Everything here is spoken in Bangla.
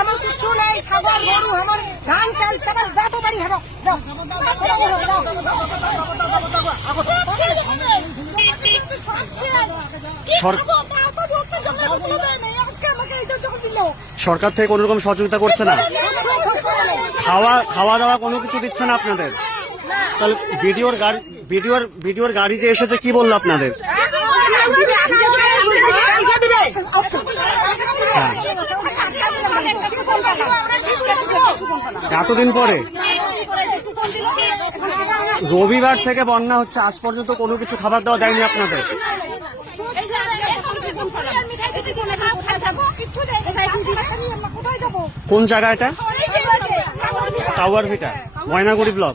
আমার কিচ্ছু নেই, ছাগল গরু আমার ধান চাল তোমার যত বাড়ি হবে সরকার থেকে কোন রকম সহযোগিতা করছে না, খাওয়া দাওয়া কোনো কিছু দিচ্ছে না আপনাদের? তাহলে ভিডিওর গাড়ি যে এসেছে কি বললো আপনাদের? এতদিন পরে রবিবার থেকে বন্যা হচ্ছে, আজ পর্যন্ত কোনো কিছু খাবার দাওয়া দেয়নি আপনাদের? কোন জায়গা এটা? টাওয়ার ভিটা, ময়নাগুড়ি ব্লক।